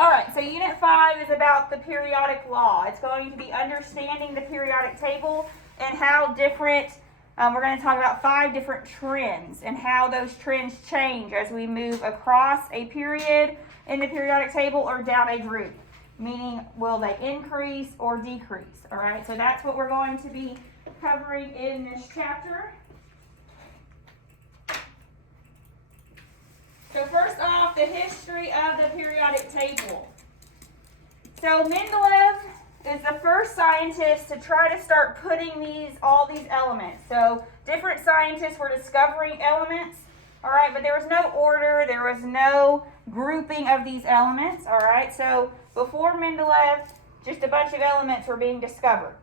All right, so Unit 5 is about the periodic law. It's going to be understanding the periodic table and how different, we're going to talk about 5 different trends and how those trends change as we move across a period in the periodic table or down a group, meaning will they increase or decrease. All right, so that's what we're going to be covering in this chapter. So first off, the history of the periodic table. So Mendeleev is the first scientist to try to start putting all these elements. So different scientists were discovering elements, all right, but there was no order, there was no grouping of these elements, all right. So before Mendeleev, just a bunch of elements were being discovered.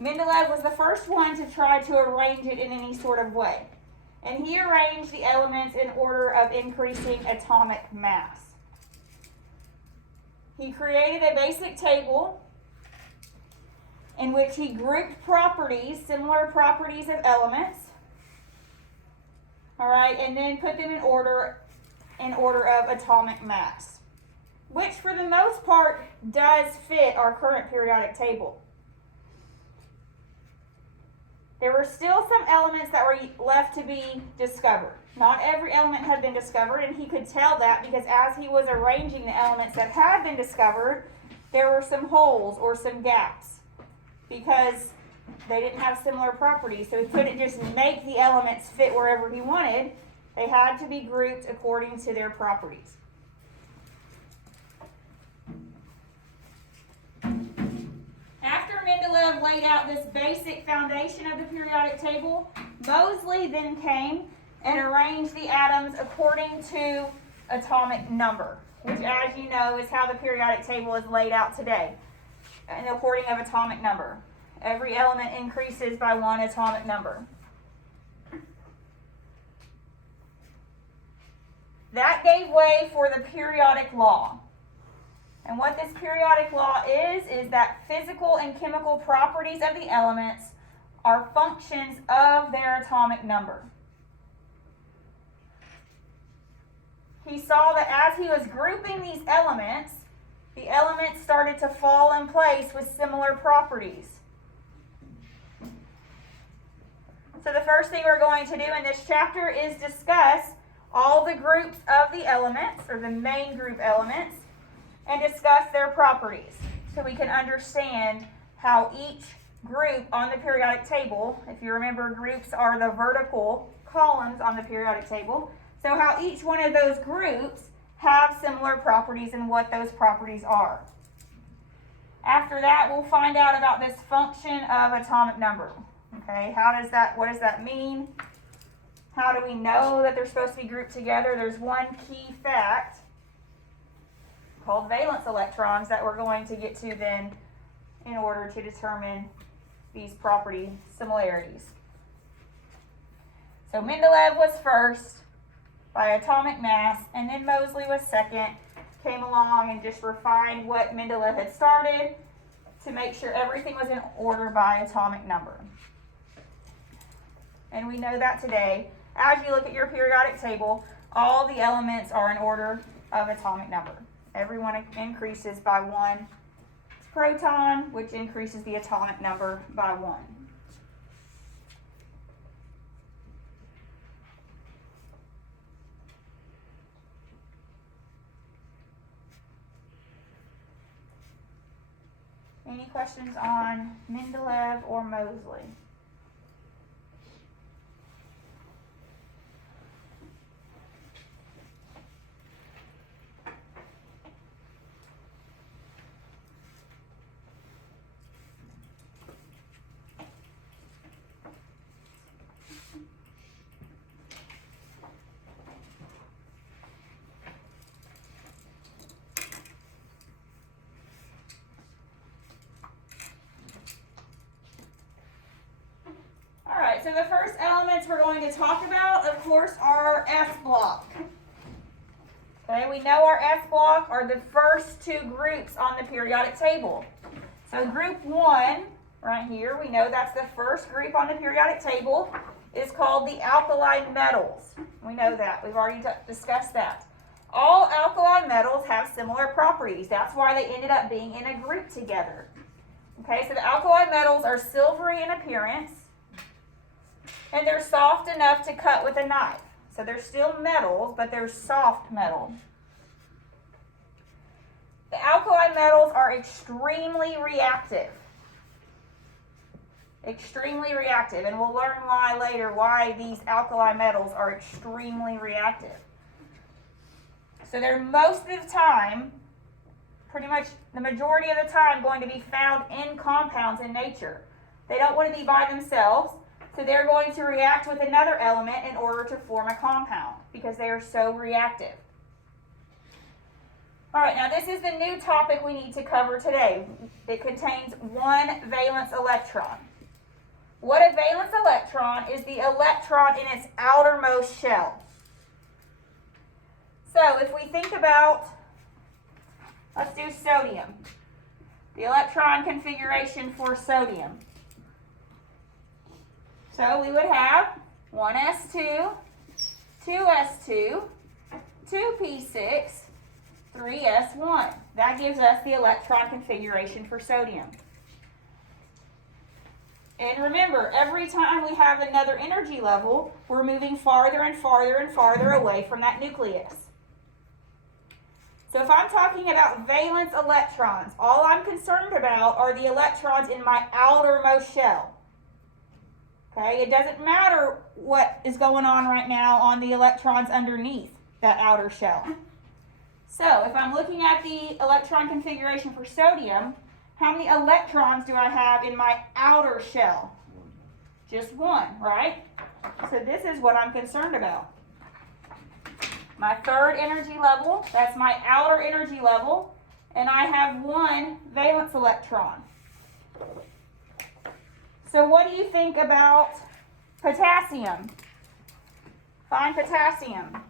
Mendeleev was the first one to try to arrange it in any sort of way. And he arranged the elements in order of increasing atomic mass. He created a basic table in which he grouped properties, similar properties of elements, all right, and then put them in order of atomic mass, which for the most part does fit our current periodic table. There were still some elements that were left to be discovered. Not every element had been discovered, and he could tell that because as he was arranging the elements that had been discovered, there were some holes or some gaps because they didn't have similar properties. So he couldn't just make the elements fit wherever he wanted. They had to be grouped according to their properties. Mendeleev laid out this basic foundation of the periodic table. Moseley then came and arranged the atoms according to atomic number, which, as you know, is how the periodic table is laid out today, and according of atomic number. Every element increases by 1 atomic number. That gave way for the periodic law. And what this periodic law is that physical and chemical properties of the elements are functions of their atomic number. He saw that as he was grouping these elements, the elements started to fall in place with similar properties. So the first thing we're going to do in this chapter is discuss all the groups of the elements, or the main group elements, and discuss their properties so we can understand how each group on the periodic table, if you remember, groups are the vertical columns on the periodic table, so how each one of those groups have similar properties and what those properties are. After that, we'll find out about this function of atomic number. Okay, what does that mean? How do we know that they're supposed to be grouped together? There's one key fact called valence electrons that we're going to get to then in order to determine these property similarities. So Mendeleev was first by atomic mass, and then Moseley was second, came along and just refined what Mendeleev had started to make sure everything was in order by atomic number. And we know that today. As you look at your periodic table, all the elements are in order of atomic number. Everyone increases by 1 proton, which increases the atomic number by 1. Any questions on Mendeleev or Moseley? So the first elements we're going to talk about, of course, are our S block. Okay, we know our S block are the first 2 groups on the periodic table. So group 1, right here, we know that's the first group on the periodic table, is called the alkali metals. We know that. We've already discussed that. All alkali metals have similar properties. That's why they ended up being in a group together. Okay, so the alkali metals are silvery in appearance, and they're soft enough to cut with a knife. So they're still metals, but they're soft metal. The alkali metals are extremely reactive. Extremely reactive, and we'll learn why later, why these alkali metals are extremely reactive. So they're most of the time, pretty much the majority of the time, going to be found in compounds in nature. They don't want to be by themselves, so they're going to react with another element in order to form a compound because they are so reactive. All right, now this is the new topic we need to cover today. It contains one valence electron. What a valence electron is the electron in its outermost shell. So if we think about, let's do sodium. The electron configuration for sodium. So we would have 1s2, 2s2, 2p6, 3s1. That gives us the electron configuration for sodium. And remember, every time we have another energy level, we're moving farther and farther and farther away from that nucleus. So if I'm talking about valence electrons, all I'm concerned about are the electrons in my outermost shell. Okay, it doesn't matter what is going on right now on the electrons underneath that outer shell. So if I'm looking at the electron configuration for sodium, how many electrons do I have in my outer shell? Just one, right? So this is what I'm concerned about. My third energy level, that's my outer energy level, and I have one valence electron. So what do you think about potassium? Find potassium.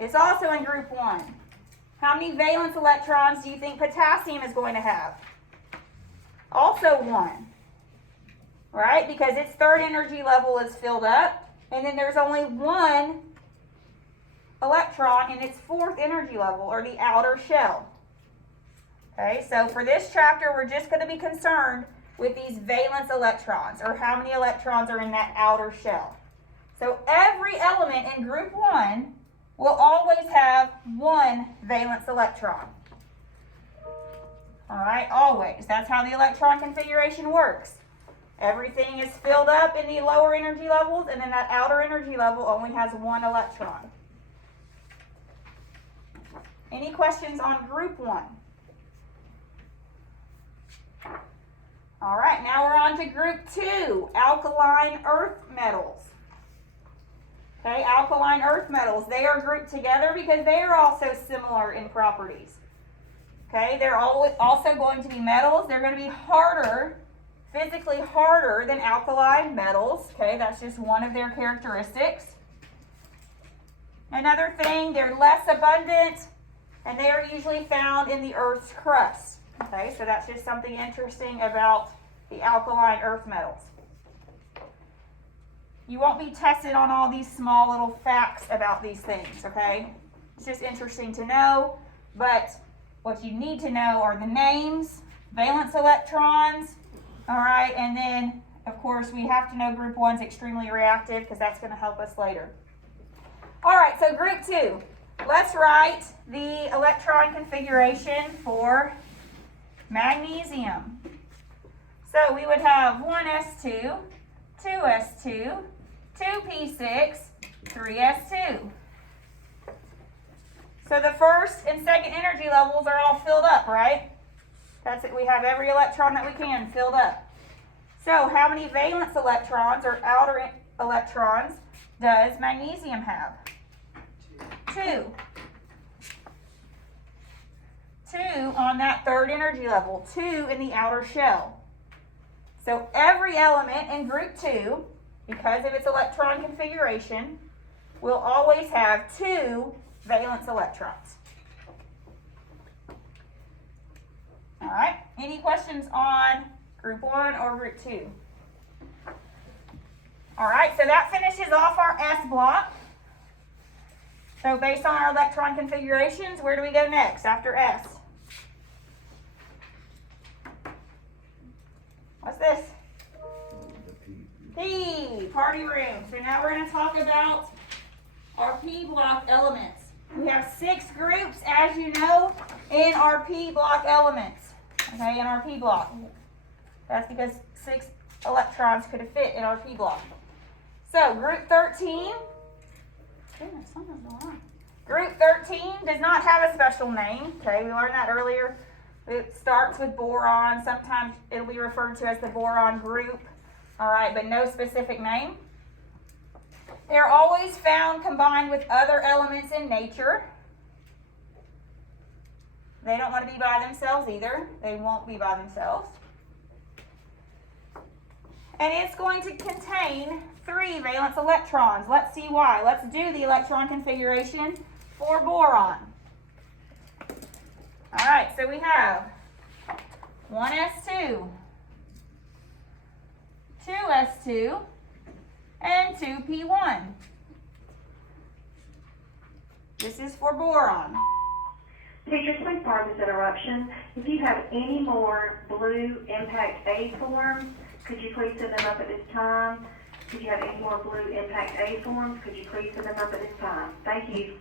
It's also in group 1. How many valence electrons do you think potassium is going to have? Also 1. Right? Because its third energy level is filled up, and then there's only one electron in its fourth energy level, or the outer shell. Okay, so for this chapter, we're just going to be concerned with these valence electrons, or how many electrons are in that outer shell. So every element in group 1 will always have one valence electron. All right, always. That's how the electron configuration works. Everything is filled up in the lower energy levels, and then that outer energy level only has one electron. Any questions on group 1? All right, now we're on to group 2, alkaline earth metals. Okay, alkaline earth metals, they are grouped together because they are also similar in properties. Okay, they're also going to be metals. They're going to be harder, physically harder than alkali metals. Okay, that's just one of their characteristics. Another thing, they're less abundant, and they are usually found in the Earth's crust. Okay, so that's just something interesting about the alkaline earth metals. You won't be tested on all these small little facts about these things, okay? It's just interesting to know, but what you need to know are the names, valence electrons, all right, and then, of course, we have to know group 1's extremely reactive because that's going to help us later. All right, so group 2. Let's write the electron configuration for magnesium. So we would have 1s2, 2s2, 2p6, 3s2. So the first and second energy levels are all filled up, right? That's it. We have every electron that we can filled up. So how many valence electrons or outer electrons does magnesium have? 2. 2 on that third energy level, 2 in the outer shell. So every element in group 2, because of its electron configuration, will always have 2 valence electrons. All right, any questions on group 1 or group 2? All right, so that finishes off our S block. So based on our electron configurations, where do we go next after S? What's this? P, party room. So now we're going to talk about our P block elements. We have 6 groups, as you know, in our P block elements. Okay, in our P block. That's because 6 electrons could fit in our P block. So group 13. Goodness, something's going on. Group 13 does not have a special name. Okay, we learned that earlier. It starts with boron. Sometimes it'll be referred to as the boron group. All right, but no specific name. They're always found combined with other elements in nature. They don't want to be by themselves either. They won't be by themselves. And it's going to contain 3 valence electrons. Let's see why. Let's do the electron configuration for boron. All right, so we have 1s2, 2s2, and 2p1. This is for boron. Teachers, please pardon this interruption. If you have any more blue impact A forms, could you please send them up at this time? If you have any more blue impact A forms, could you please send them up at this time? Thank you.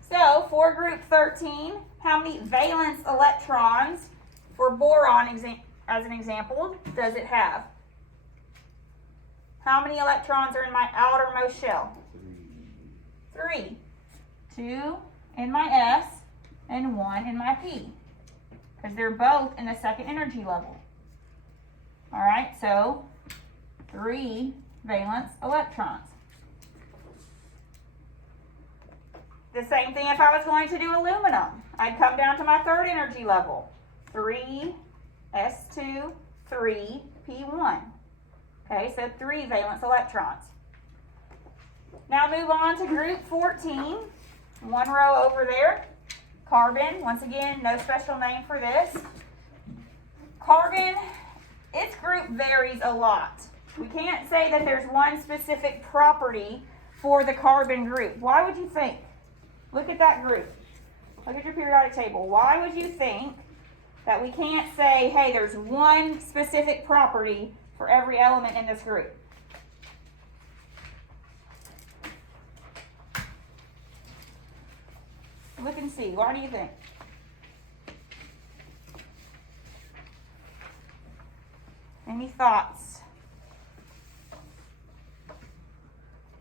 So, for group 13, how many valence electrons for boron, as an example, does it have? How many electrons are in my outermost shell? 3. 2 in my S and 1 in my P, because they're both in the second energy level. All right, so 3 valence electrons. The same thing if I was going to do aluminum. I'd come down to my third energy level. 3 S2, 3 P1. Okay, so 3 valence electrons. Now move on to group 14. 1 row over there. Carbon, once again, no special name for this. Carbon, its group varies a lot. We can't say that there's one specific property for the carbon group. Why would you think? Look at that group. Look at your periodic table. Why would you think that we can't say, hey, there's one specific property for every element in this group? Look and see. Why do you think? Any thoughts?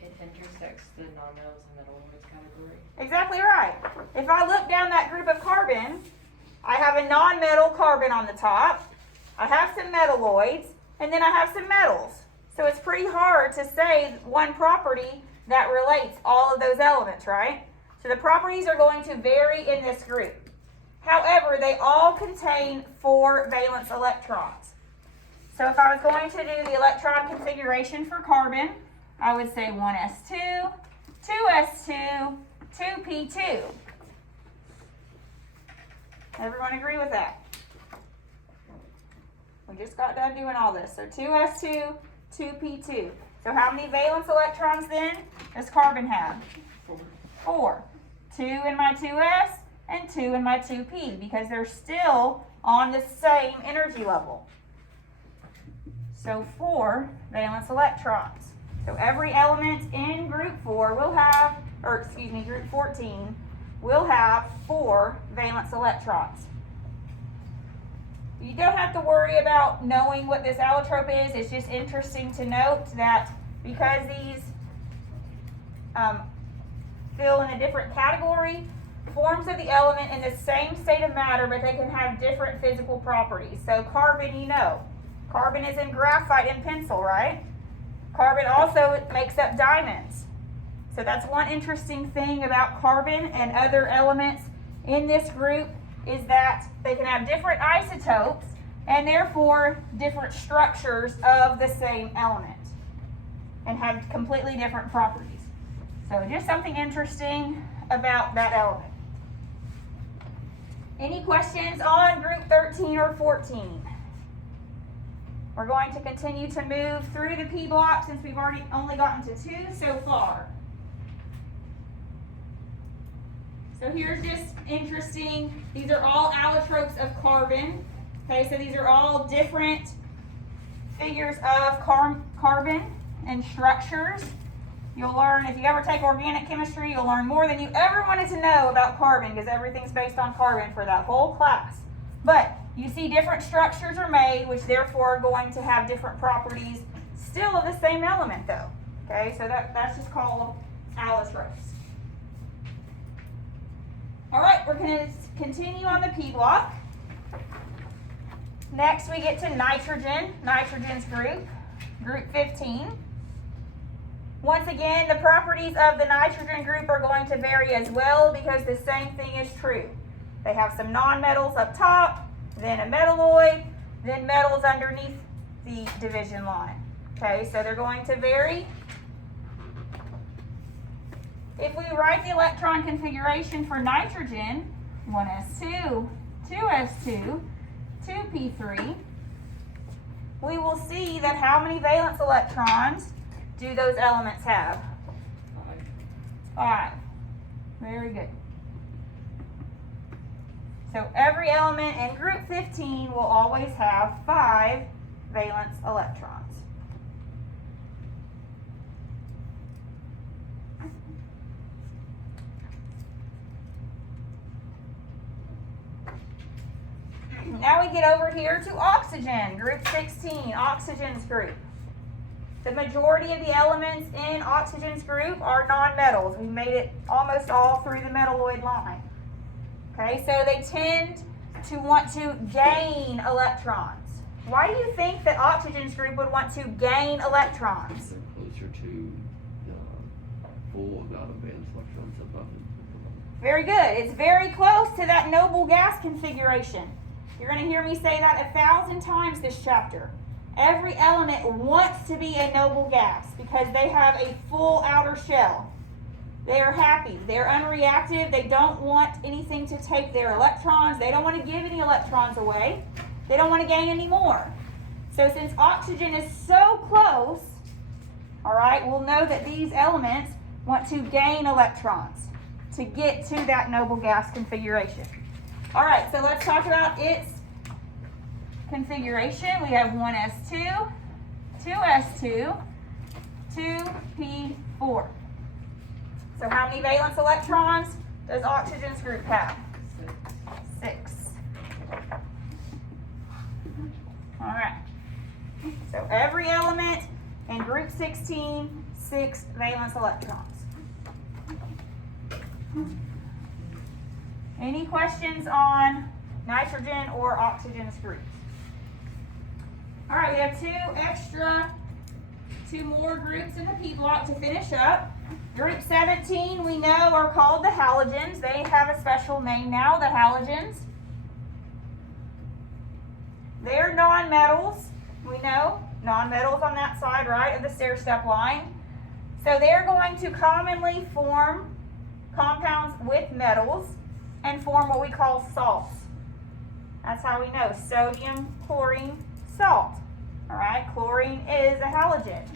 It intersects the nonmetals and metalloids category. Exactly right. If I look down that group of carbon, I have a non-metal carbon on the top, I have some metalloids, and then I have some metals. So it's pretty hard to say one property that relates all of those elements, right? So the properties are going to vary in this group. However, they all contain 4 valence electrons. So if I was going to do the electron configuration for carbon, I would say 1s2, 2s2, 2p2. Everyone agree with that? We just got done doing all this. So 2s2, 2p2. So how many valence electrons then does carbon have? 4. 2 in my 2s and 2 in my 2p, because they're still on the same energy level. So 4 valence electrons. So every element in group 4 will have, group 14 will have 4 valence electrons. You don't have to worry about knowing what this allotrope is. It's just interesting to note that because these fill in a different category, forms of the element in the same state of matter, but they can have different physical properties. So carbon, you know, carbon is in graphite and pencil, right? Carbon also makes up diamonds. So that's one interesting thing about carbon and other elements in this group, is that they can have different isotopes and therefore different structures of the same element and have completely different properties. So just something interesting about that element. Any questions on group 13 or 14? We're going to continue to move through the P block since we've already only gotten to 2 so far. So here's just interesting, these are all allotropes of carbon. Okay, so these are all different figures of carbon and structures. You'll learn, if you ever take organic chemistry, you'll learn more than you ever wanted to know about carbon, because everything's based on carbon for that whole class. But you see different structures are made, which therefore are going to have different properties, still of the same element though. Okay, so that's just called allotropes. All right, we're going to continue on the P block. Next we get to nitrogen, nitrogen's group 15. Once again, the properties of the nitrogen group are going to vary as well, because the same thing is true. They have some nonmetals up top, then a metalloid, then metals underneath the division line. Okay, so they're going to vary. If we write the electron configuration for nitrogen, 1s2, 2s2, 2p3, we will see that how many valence electrons do those elements have? 5. Very good. So every element in group 15 will always have 5 valence electrons. Now we get over here to oxygen, group 16, oxygen's group. The majority of the elements in oxygen's group are nonmetals. We made it almost all through the metalloid line. Okay, so they tend to want to gain electrons. Why do you think that oxygen's group would want to gain electrons? They're closer to the full amount of valence electrons above it. Very good. It's very close to that noble gas configuration. You're going to hear me say that 1,000 times this chapter. Every element wants to be a noble gas because they have a full outer shell. They are happy. They're unreactive. They don't want anything to take their electrons. They don't want to give any electrons away. They don't want to gain any more. So since oxygen is so close, all right, we'll know that these elements want to gain electrons to get to that noble gas configuration. All right, so let's talk about its configuration. We have 1s2, 2s2, 2p4. So how many valence electrons does oxygen's group have? 6. All right. So every element in group 16, 6 valence electrons. Any questions on nitrogen or oxygen's groups? All right, we have two more groups in the P block to finish up. Group 17 we know are called the halogens. They have a special name now, the halogens. They're nonmetals, we know, nonmetals on that side, right, of the stair-step line. So they're going to commonly form compounds with metals and form what we call salts. That's how we know sodium, chlorine, salt. All right, chlorine is a halogen.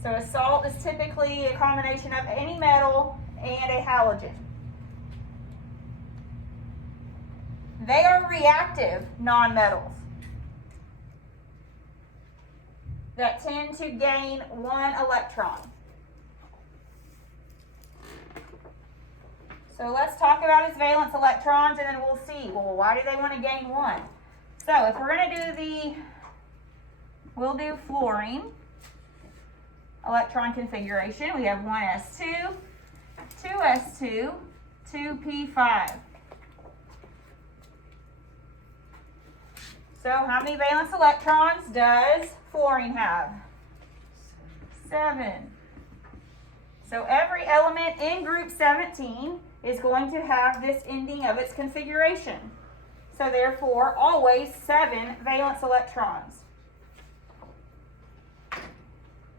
So a salt is typically a combination of any metal and a halogen. They are reactive nonmetals that tend to gain 1 electron. So let's talk about its valence electrons and then we'll see, well, why do they want to gain 1? So if we're going to do we'll do fluorine electron configuration. We have 1s2, 2s2, 2p5. So how many valence electrons does fluorine have? 7. So every element in group 17 is going to have this ending of its configuration. So therefore, always 7 valence electrons.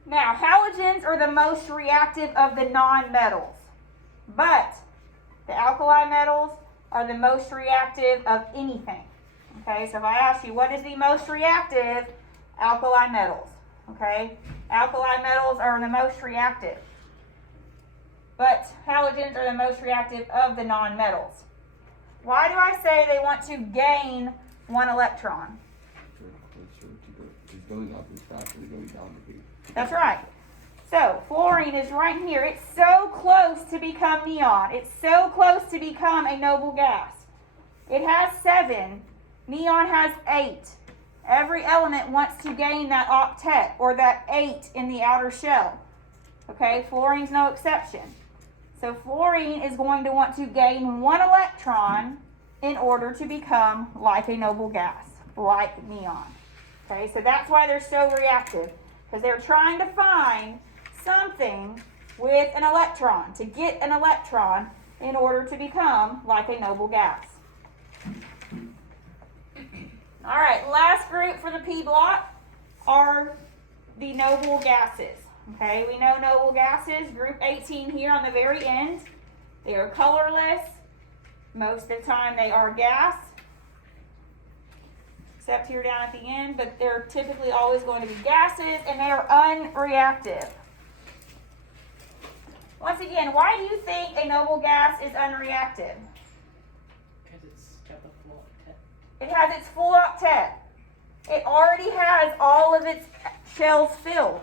Now, halogens are the most reactive of the nonmetals, but the alkali metals are the most reactive of anything. Okay, so if I ask you, what is the most reactive? Alkali metals. Okay, alkali metals are the most reactive. but halogens are the most reactive of the nonmetals. Why do I say they want to gain one electron? It's going up as fast as it's going down the beat. That's right. So fluorine is right here. It's so close to become neon. It's so close to become a noble gas. It has 7. Neon has 8. Every element wants to gain that octet, or that 8 in the outer shell. Okay, fluorine's no exception. So fluorine is going to want to gain 1 electron in order to become like a noble gas, like neon. Okay, so that's why they're so reactive, because they're trying to find something with an electron, to get an electron in order to become like a noble gas. All right, last group for the P block are the noble gases. Okay, we know noble gases, group 18 here on the very end. They are colorless. Most of the time they are gas, except here down at the end, but they're typically always going to be gases, and they are unreactive. Once again, why do you think a noble gas is unreactive? Because it's got the full octet. It has its full octet. It already has all of its shells filled.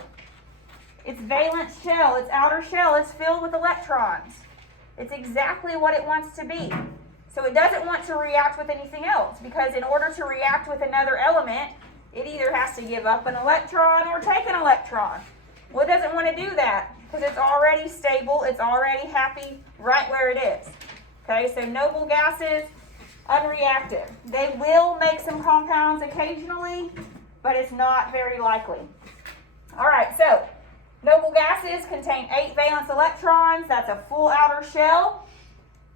Its valence shell, its outer shell is filled with electrons. It's exactly what it wants to be. So it doesn't want to react with anything else, because in order to react with another element, it either has to give up an electron or take an electron. Well, it doesn't want to do that because it's already stable, it's already happy right where it is. Okay, so noble gases, unreactive. They will make some compounds occasionally, but it's not very likely. All right, so noble gases contain 8 valence electrons. That's a full outer shell.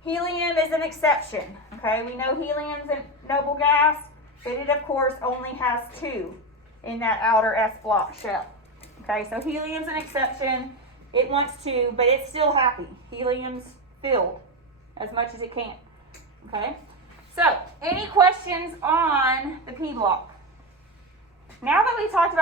Helium is an exception. Okay, we know helium's a noble gas, but it of course only has 2 in that outer S block shell. Okay, so helium's an exception. It wants 2, but it's still happy. Helium's filled as much as it can. Okay, so any questions on the P block? Now that we talked about